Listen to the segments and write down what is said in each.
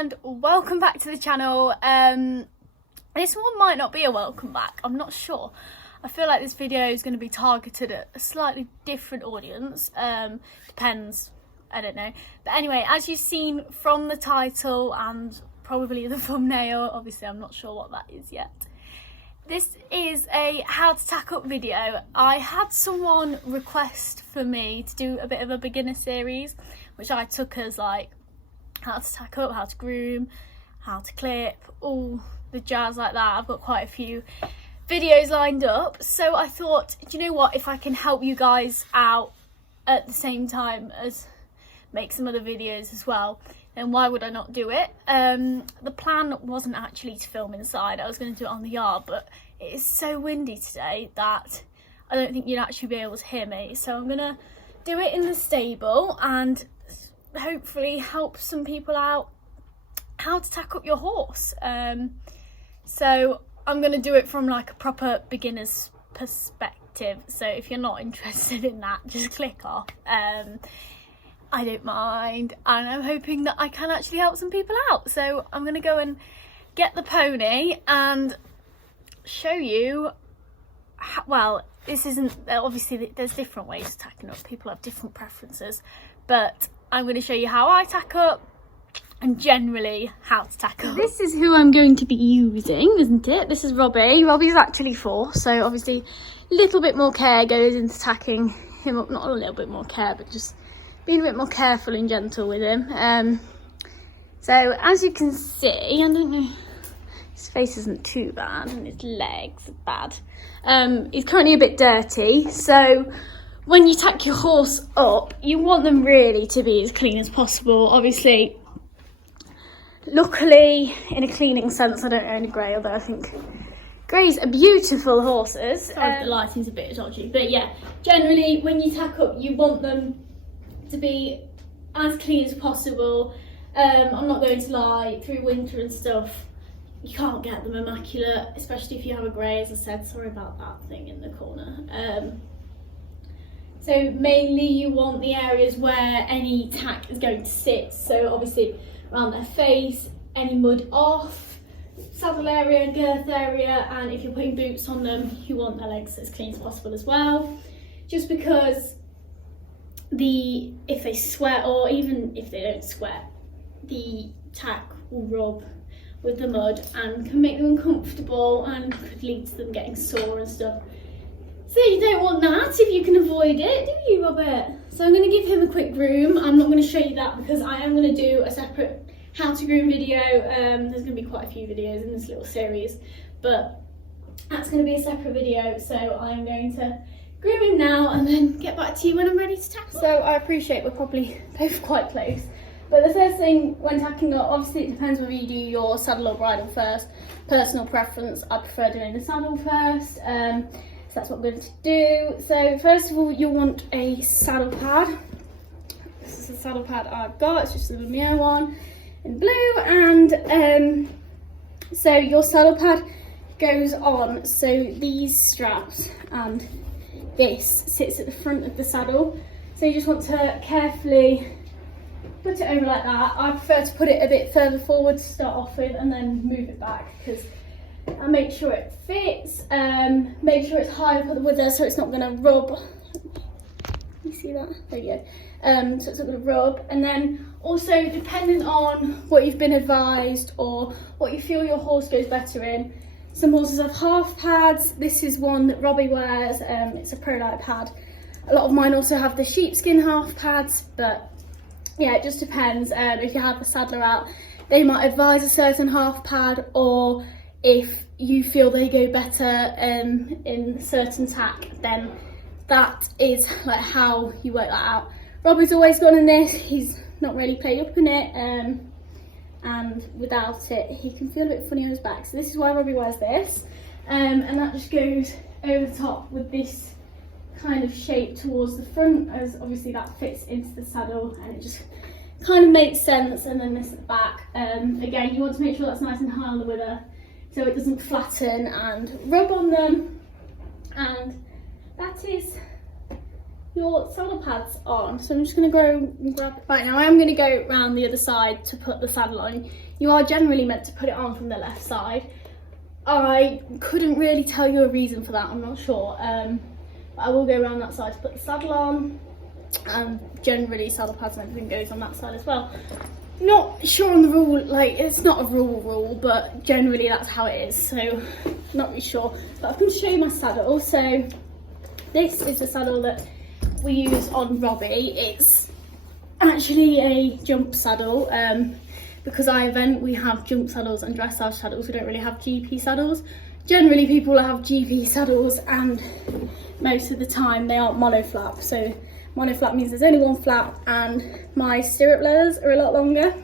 and welcome back to the channel. This one might not be a welcome back, I'm not sure. I feel like this video is going to be targeted at a slightly different audience. Depends, I don't know. But anyway, as you've seen from the title and probably the thumbnail, obviously I'm not sure what that is yet. This is a how to tack up video. I had someone request for me to do a bit of a beginner series, which I took as like how to tack up, how to groom, how to clip, all the jazz like that. I've got quite a few videos lined up, so I thought, do you know what, if I can help you guys out at the same time as make some other videos as well, then why would I not do it? The plan wasn't actually to film inside. I was going to do it on the yard, but it is so windy today that I don't think you'd actually be able to hear me, so I'm gonna do it in the stable and hopefully help some people out how to tack up your horse. So I'm going to do it from like a proper beginner's perspective, so if you're not interested in that, just click off. I don't mind, and I'm hoping that I can actually help some people out. So I'm going to go and get the pony and show you how, well, this isn't, obviously there's different ways of tacking up, people have different preferences, but I'm going to show you how I tack up and generally how to tack up. This is who I'm going to be using, isn't it? This is Robbie. Robbie's actually 4, so obviously a little bit more care goes into tacking him up. Not a little bit more care, but just being a bit more careful and gentle with him. So as you can see, I don't know, his face isn't too bad and his legs are bad. He's currently a bit dirty, so when you tack your horse up, you want them really to be as clean as possible. Obviously, luckily, in a cleaning sense, I don't own a grey, although I think greys are beautiful horses. Sorry, the lighting's a bit dodgy, but yeah, generally when you tack up, you want them to be as clean as possible. I'm not going to lie, through winter and stuff, you can't get them immaculate, especially if you have a grey, as I said. Sorry about that thing in the corner. So mainly you want the areas where any tack is going to sit, so obviously around their face, any mud off, saddle area, girth area, and if you're putting boots on them, you want their legs as clean as possible as well. Just because if they sweat, or even if they don't sweat, the tack will rub with the mud and can make them uncomfortable and could lead to them getting sore and stuff. So you don't want that if you can avoid it, do you, Robert? So I'm going to give him a quick groom. I'm not going to show you that because I am going to do a separate how to groom video. There's going to be quite a few videos in this little series, but that's going to be a separate video. So I'm going to groom him now and then get back to you when I'm ready to tack. So I appreciate we're probably both quite close, but the first thing when tacking up, obviously it depends whether you do your saddle or bridle first. Personal preference, I prefer doing the saddle first. So that's what I'm going to do. So first of all, you'll want a saddle pad. This is the saddle pad I've got. It's just the Lumio one in blue. And so your saddle pad goes on. So these straps and this sits at the front of the saddle. So you just want to carefully put it over like that. I prefer to put it a bit further forward to start off with and then move it back, because I make sure it fits, make sure it's high up at the wither so it's not going to rub. You see that? There you go. So it's not going to rub. And then also, depending on what you've been advised or what you feel your horse goes better in, some horses have half pads. This is one that Robbie wears. It's a ProLite pad. A lot of mine also have the sheepskin half pads, but yeah, it just depends. If you have a saddler out, they might advise a certain half pad, or if you feel they go better in certain tack, then that is like how you work that out. Robbie's always gone in this, he's not really played up in it, and without it he can feel a bit funny on his back. So this is why Robbie wears this, and that just goes over the top with this kind of shape towards the front, as obviously that fits into the saddle and it just kind of makes sense. And then this at the back, again, you want to make sure that's nice and high on the wither so it doesn't flatten and rub on them, and that is your saddle pads on. So I'm just going to go and grab, right now I am going to go around the other side to put the saddle on. You are generally meant to put it on from the left side. I couldn't really tell you a reason for that, I'm not sure. But I will go around that side to put the saddle on, and generally saddle pads and everything goes on that side as well. Not sure on the rule, like it's not a rule, but generally that's how it is, so not really sure. But I'm going to show you my saddle. So this is the saddle that we use on Robbie. It's actually a jump saddle. Because I event, we have jump saddles and dressage saddles. We don't really have GP saddles. Generally people have GP saddles, and most of the time they aren't monoflap. So monoflap means there's only one flap, and my stirrup leathers are a lot longer.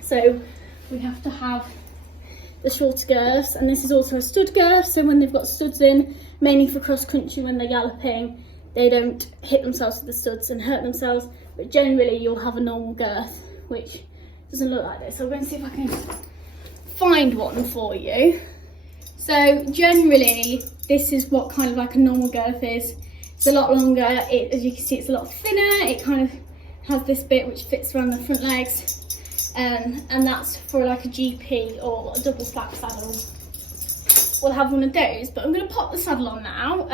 So we have to have the shorter girths, and this is also a stud girth. So when they've got studs in, mainly for cross country when they're galloping, they don't hit themselves with the studs and hurt themselves. But generally you'll have a normal girth, which doesn't look like this. So I'm going to see if I can find one for you. So generally this is what kind of like a normal girth is. It's a lot longer. As you can see, it's a lot thinner. It kind of has this bit which fits around the front legs, and that's for like a GP or a double flap saddle. We'll have one of those, but I'm going to pop the saddle on now.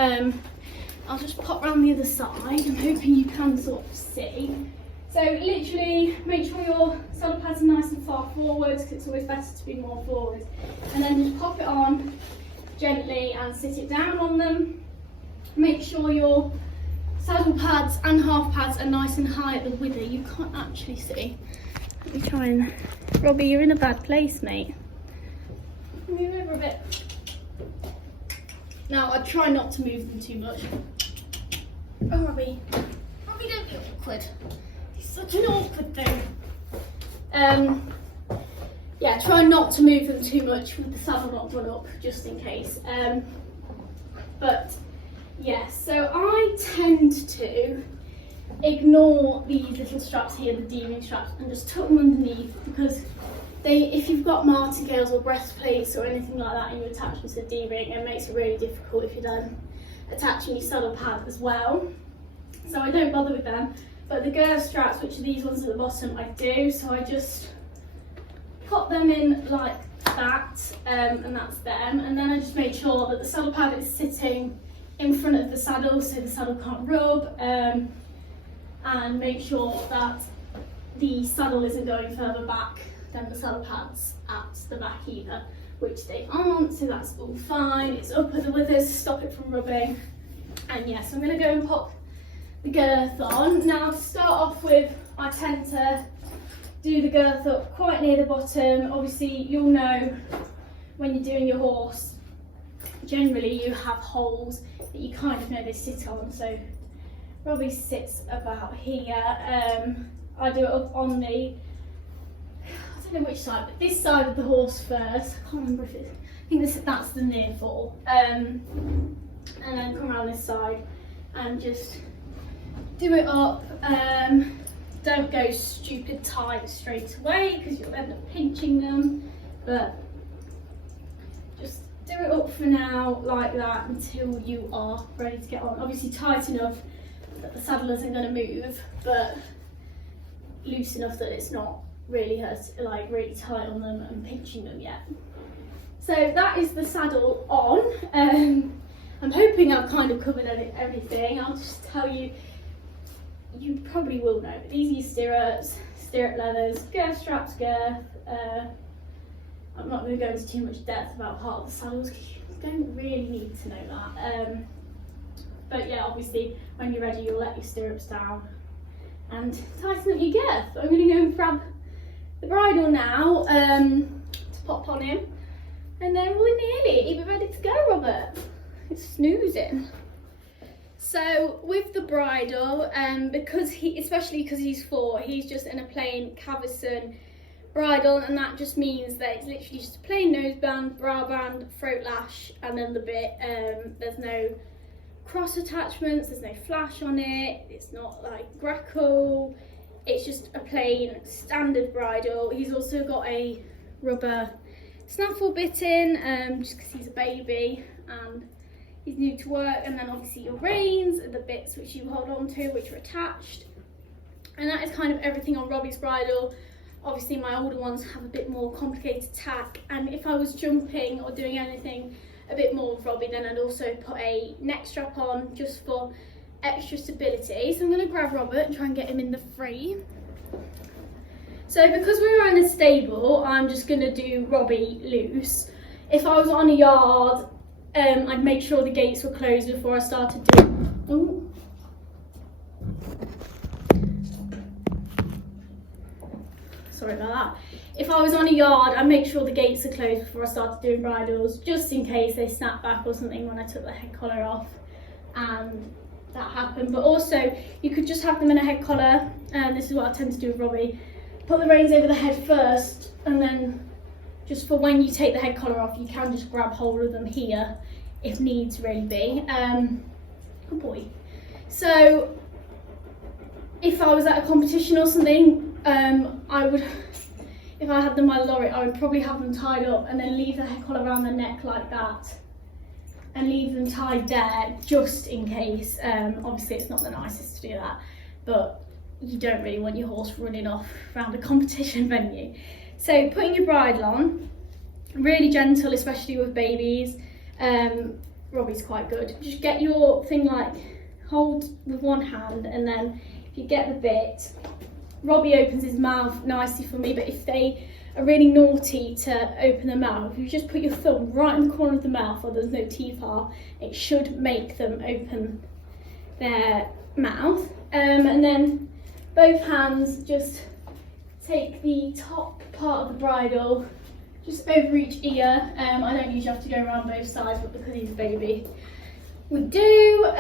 I'll just pop around the other side. I'm hoping you can sort of see. So literally make sure your saddle pads are nice and far forwards, because it's always better to be more forward. And then just pop it on gently and sit it down on them. Make sure your saddle pads and half pads are nice and high at the wither. You can't actually see. Let me try and... Robbie, you're in a bad place, mate. Move over a bit. Now, I try not to move them too much. Oh, Robbie. Robbie, don't be awkward. Such an awkward thing. Yeah, try not to move them too much with the saddle not done up, just in case. But yeah, so I tend to ignore these little straps here, the D-ring straps, and just tuck them underneath, because if you've got martingales or breastplates or anything like that and you attach them to the D-ring, it makes it really difficult if you're then attaching your saddle pad as well. So I don't bother with them. But the girth straps, which are these ones at the bottom, I do. So I just pop them in like that, and that's them. And then I just make sure that the saddle pad is sitting in front of the saddle, so the saddle can't rub, and make sure that the saddle isn't going further back than the saddle pads at the back either, which they aren't, so that's all fine. It's up at the withers to stop it from rubbing. And yes, I'm going to go and pop the girth on. Now to start off with, I tend to do the girth up quite near the bottom. Obviously you'll know when you're doing your horse, generally you have holes that you kind of know they sit on. So Robbie sits about here. I do it up on the, I don't know which side, but this side of the horse first. I can't remember if it's, I think that's the near fall. And then come around this side and just do it up. Don't go stupid tight straight away, because you'll end up pinching them, but just do it up for now like that until you are ready to get on. Obviously tight enough that the saddle isn't going to move, but loose enough that it's not really really tight on them and pinching them yet. So that is the saddle on. I'm hoping I've kind of covered everything. I'll just tell you, you probably will know, but these are your stirrups, stirrup leathers, girth straps, girth. I'm not going to go into too much depth about part of the saddles because you don't really need to know that. But yeah, obviously when you're ready you'll let your stirrups down and tighten up your girth. I'm going to go and grab the bridle now to pop on him, and then we're nearly ready to go, Robert. It's snoozing. So with the bridle, especially because he's 4, he's just in a plain Cavison bridle, and that just means that it's literally just a plain noseband, brow band, throat lash, and then the bit. There's no cross attachments, there's no flash on it, it's not like Greco, it's just a plain standard bridle. He's also got a rubber snaffle bit in, just because he's a baby, and he's new to work. And then obviously your reins are the bits which you hold on to, which are attached. And that is kind of everything on Robbie's bridle. Obviously my older ones have a bit more complicated tack, and if I was jumping or doing anything a bit more with Robbie, then I'd also put a neck strap on just for extra stability. So I'm going to grab Robert and try and get him in the frame. So because we were in a stable, I'm just going to do Robbie loose. If I was on a yard, I'd make sure the gates were closed before I started doing... Oh. Sorry about that. If I was on a yard, I'd make sure the gates are closed before I started doing bridles, just in case they snapped back or something when I took the head collar off, and that happened. But also, you could just have them in a head collar, and this is what I tend to do with Robbie. Put the reins over the head first, and then just for when you take the head collar off, you can just grab hold of them here, if needs really be. Good boy. So, if I was at a competition or something, I would, if I had them by the lorry, I would probably have them tied up and then leave the head collar around the neck like that and leave them tied there just in case. Obviously it's not the nicest to do that, but you don't really want your horse running off around a competition venue. So putting your bridle on, really gentle, especially with babies. Robbie's quite good. Just get your thing like, hold with one hand, and then if you get the bit, Robbie opens his mouth nicely for me, but if they are really naughty to open their mouth, if you just put your thumb right in the corner of the mouth where there's no teeth are, it should make them open their mouth. And then both hands just take the top part of the bridle just over each ear. I don't usually have to go around both sides, but because he's a baby, we do.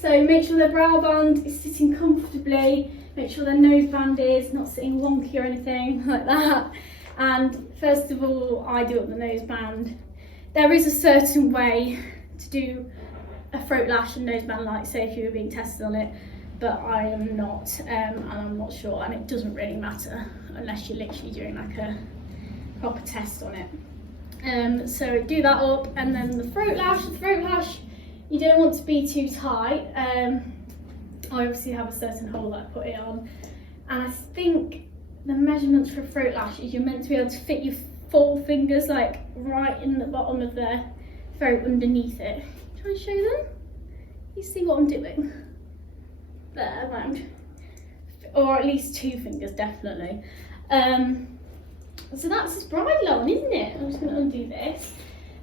So make sure their brow band is sitting comfortably. Make sure their nose band is not sitting wonky or anything like that. And first of all, I do up the nose band. There is a certain way to do a throat lash and nose band, like say if you were being tested on it, but I am not, and I'm not sure, and it doesn't really matter unless you're literally doing like a proper test on it. So do that up, and then the throat lash, you don't want to be too tight. I obviously have a certain hole that I put it on, and I think the measurements for a throat lash is you're meant to be able to fit your 4 fingers like right in the bottom of their throat underneath it. Try and show them. You see what I'm doing? There, around, or at least 2 fingers definitely. So that's his bridle on, isn't it? I'm just going to undo this,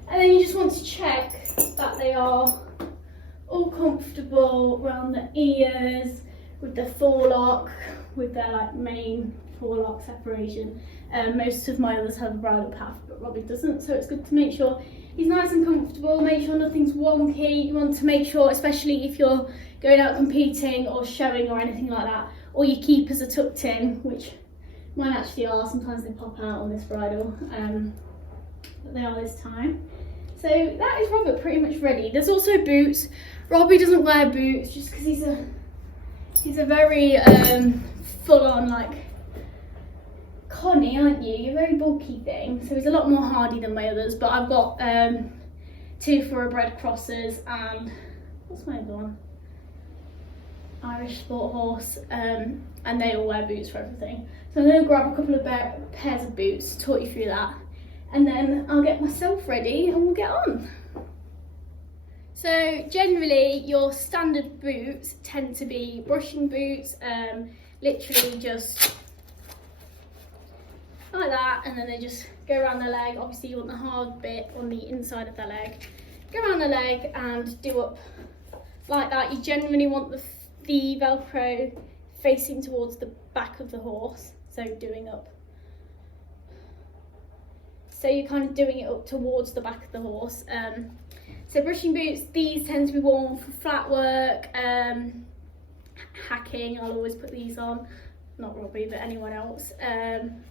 and then you just want to check that they are all comfortable around the ears, with the forelock, with their like main forelock separation. Most of my others have a bridle path, but Robbie doesn't, so it's good to make sure he's nice and comfortable, make sure nothing's wonky. You want to make sure, especially if you're going out competing or showing or anything like that, all your keepers are tucked in, which mine actually are. Sometimes they pop out on this bridle, but they are this time. So that is Robert pretty much ready. There's also boots. Robbie doesn't wear boots just because he's a very full-on, like, Connie, aren't you? You're a very bulky thing, so he's a lot more hardy than my others. But I've got 2 thoroughbred crosses and what's my other one? Irish sport horse, and they all wear boots for everything. So I'm going to grab a couple of pairs of boots, talk you through that, and then I'll get myself ready and we'll get on. So generally your standard boots tend to be brushing boots, literally just like that, and then they just go around the leg. Obviously you want the hard bit on the inside of the leg. Go around the leg and do up like that. You generally want the Velcro facing towards the back of the horse, so doing up. So you're kind of doing it up towards the back of the horse. So brushing boots, these tend to be worn for flat work, hacking. I'll always put these on, not Robbie, but anyone else. And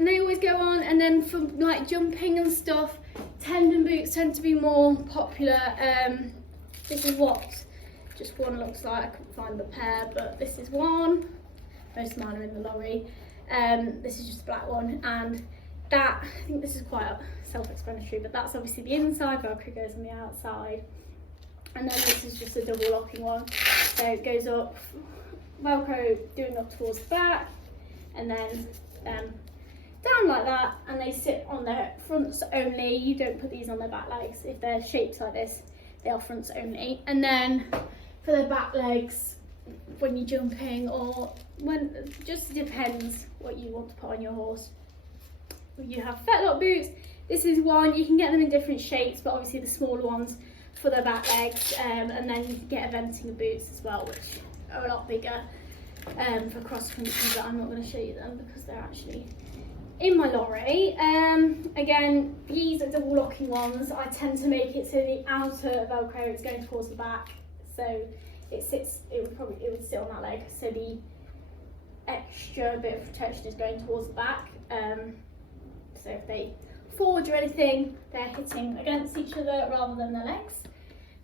they always go on. And then for like jumping and stuff, tendon boots tend to be more popular. This is what just one looks like. I couldn't find the pair, but this is one. Most of mine are in the lorry. This is just a black one, and that, I think this is quite self-explanatory, but that's obviously the inside, Velcro goes on the outside. And then this is just a double locking one. So it goes up, Velcro doing up towards the back, and then down like that, and they sit on their fronts only. You don't put these on their back legs. If they're shaped like this, they are fronts only. And then for the back legs, when you're jumping, or when, just depends what you want to put on your horse. You have Fetlock boots. This is one, you can get them in different shapes, but obviously the smaller ones for the back legs, and then you can get eventing boots as well, which are a lot bigger for cross country, but I'm not going to show you them because they're actually in my lorry. Again, these are double locking ones. I tend to make it so the outer Velcro is going towards the back, so it would sit on that leg, so the extra bit of protection is going towards the back. So if they forge or anything, they're hitting against each other rather than their legs.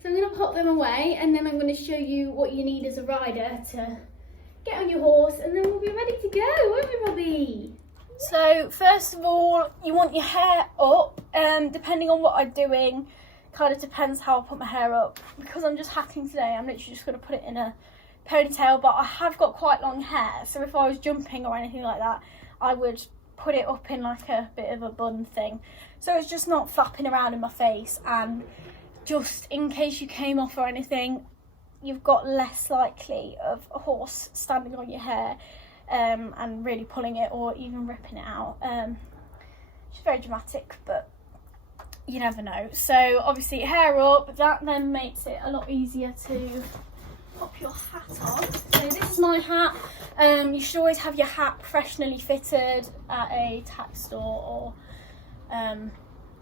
So I'm going to pop them away, and then I'm going to show you what you need as a rider to get on your horse, and then we'll be ready to go, won't we, Robbie? So first of all, you want your hair up, depending on what I'm doing, kind of depends how I put my hair up. Because I'm just hacking today, I'm literally just going to put it in a ponytail, but I have got quite long hair, so if I was jumping or anything like that, I would put it up in like a bit of a bun thing, so it's just not flapping around in my face, and just in case you came off or anything, you've got less likely of a horse standing on your hair and really pulling it or even ripping it out. It's very dramatic, but you never know. So obviously hair up, that then makes it a lot easier to pop your hat on. So this is my hat. You should always have your hat professionally fitted at a tack store, or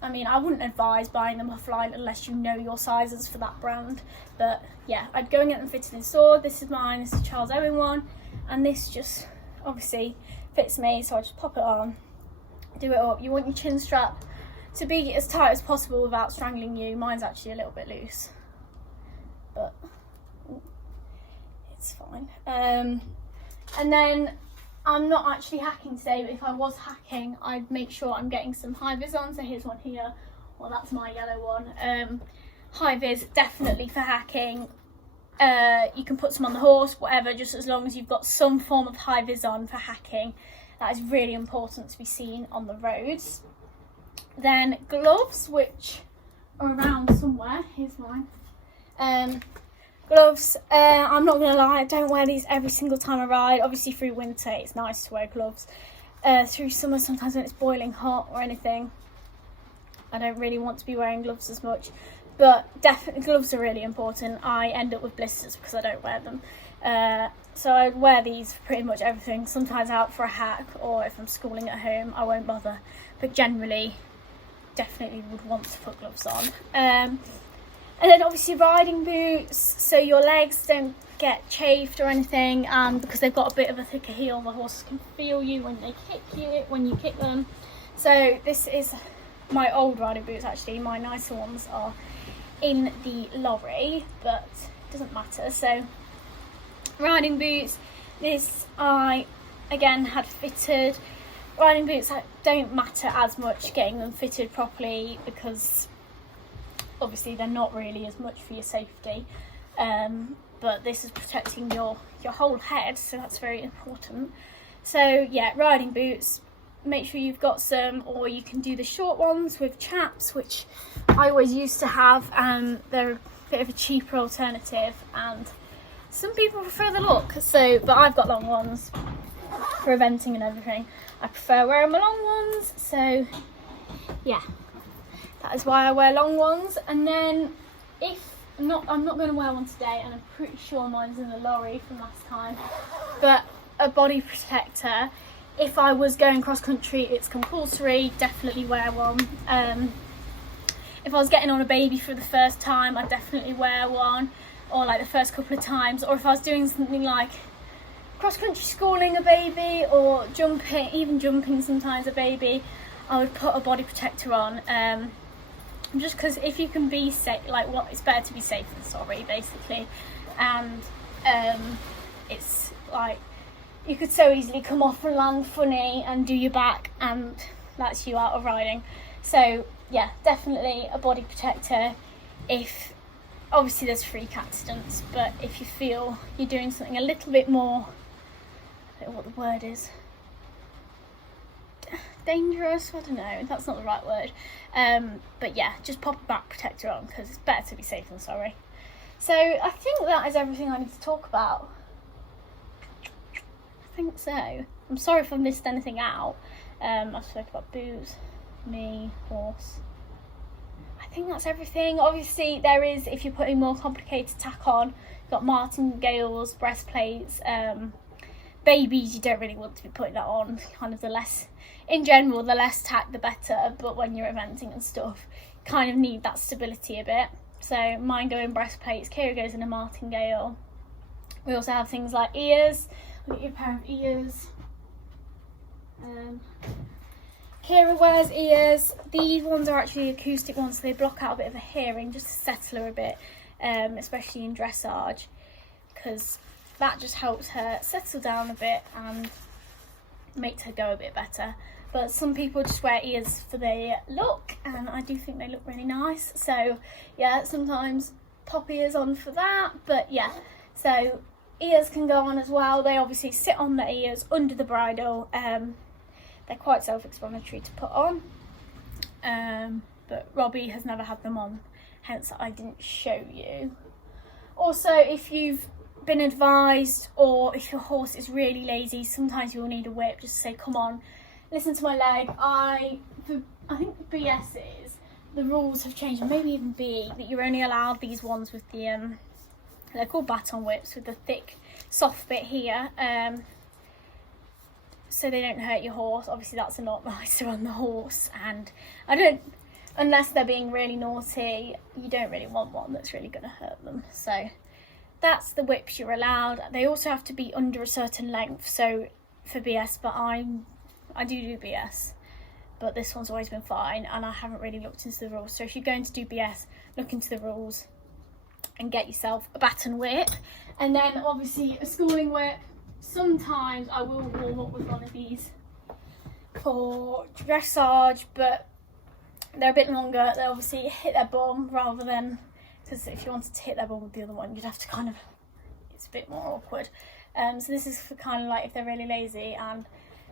I mean, I wouldn't advise buying them offline unless you know your sizes for that brand, but yeah, I'd go and get them fitted in store. This is mine, this is Charles Owen one, and this just obviously fits me, so I just pop it on, do it up. You want your chin strap to be as tight as possible without strangling you. Mine's actually a little bit loose, but it's fine. And then I'm not actually hacking today, but if I was hacking, I'd make sure I'm getting some high vis on. So here's one here, well that's my yellow one. High vis, definitely for hacking. You can put some on the horse, whatever, just as long as you've got some form of high vis on for hacking. That is really important to be seen on the roads. Then gloves, which are around somewhere. Here's mine. Gloves, I'm not going to lie, I don't wear these every single time I ride. Obviously through winter it's nice to wear gloves. Through summer, sometimes when it's boiling hot or anything, I don't really want to be wearing gloves as much. But definitely gloves are really important. I end up with blisters because I don't wear them. So I wear these for pretty much everything. Sometimes out for a hack, or if I'm schooling at home, I won't bother. But generally, definitely would want to put gloves on. And then obviously riding boots, so your legs don't get chafed or anything, because they've got a bit of a thicker heel, the horses can feel you when they kick you, when you kick them. So this is my old riding boots actually, my nicer ones are in the lorry, but it doesn't matter. So riding boots, this I again had fitted. Riding boots don't matter as much getting them fitted properly, because obviously they're not really as much for your safety, but this is protecting your whole head, so that's very important. So yeah, riding boots, make sure you've got some, or you can do the short ones with chaps, which I always used to have, and they're a bit of a cheaper alternative, and some people prefer the look, so but I've got long ones for eventing and everything. I prefer wearing my long ones, so yeah, that is why I wear long ones. And then I'm not going to wear one today, and I'm pretty sure mine's in the lorry from last time, but a body protector. If I was going cross country, it's compulsory, definitely wear one. If I was getting on a baby for the first time, I'd definitely wear one, or like the first couple of times. Or if I was doing something like cross country schooling a baby, or jumping, even jumping sometimes a baby, I would put a body protector on. Just because if you can be safe, like, what, it's better to be safe than sorry, basically. And it's like, you could so easily come off and land funny and do your back, and that's you out of riding. So yeah, definitely a body protector if obviously there's freak accidents, but if you feel you're doing something a little bit more, I don't know what the word is, dangerous, I don't know, that's not the right word, but yeah, just pop a back protector on, because it's better to be safe than sorry. So I think that is everything I need to talk about. I think so. I'm sorry if I missed anything out. I've spoken about boots, me, horse. I think that's everything. Obviously there is, if you're putting more complicated tack on, you've got martingales, breastplates, babies, you don't really want to be putting that on. Kind of the less, in general, the less tack the better, but when you're eventing and stuff, you kind of need that stability a bit. So mine go in breastplates, Kira goes in a martingale. We also have things like ears. I'll get you a pair of ears. Kira wears ears. These ones are actually acoustic ones, so they block out a bit of a hearing, just to settle her a bit, especially in dressage, because that just helps her settle down a bit and makes her go a bit better. But some people just wear ears for their look, and I do think they look really nice. So yeah, sometimes pop ears on for that. But yeah, so ears can go on as well. They obviously sit on the ears under the bridle. They're quite self-explanatory to put on. But Robbie has never had them on, hence I didn't show you. Also, if you've been advised, or if your horse is really lazy, sometimes you'll need a whip just to say, come on, listen to my leg. I think BS's, the rules have changed, and maybe even BE, that you're only allowed these ones with the, they're called baton whips, with the thick, soft bit here, so they don't hurt your horse. Obviously that's a lot nicer on the horse, and unless they're being really naughty, you don't really want one that's really going to hurt them. So that's the whips you're allowed. They also have to be under a certain length, so for BS, but I do BS, but this one's always been fine, and I haven't really looked into the rules. So if you're going to do BS, look into the rules and get yourself a baton whip. And then obviously a schooling whip. Sometimes I will warm up with one of these for dressage, but they're a bit longer. They obviously hit their bum rather than, because if you wanted to hit their bum with the other one, you'd have to kind of, it's a bit more awkward. So this is for kind of like if they're really lazy. And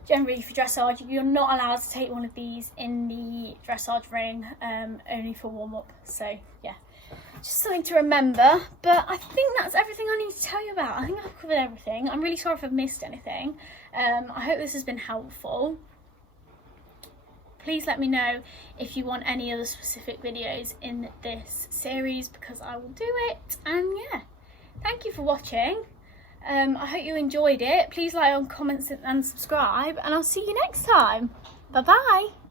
generally for dressage, you're not allowed to take one of these in the dressage ring, only for warm up. So yeah, just something to remember. But I think that's everything I need to tell you about. I think I've covered everything. I'm really sorry if I've missed anything. I hope this has been helpful. Please let me know if you want any other specific videos in this series, because I will do it. And yeah, thank you for watching. I hope you enjoyed it. Please like, comment and subscribe, and I'll see you next time. Bye bye.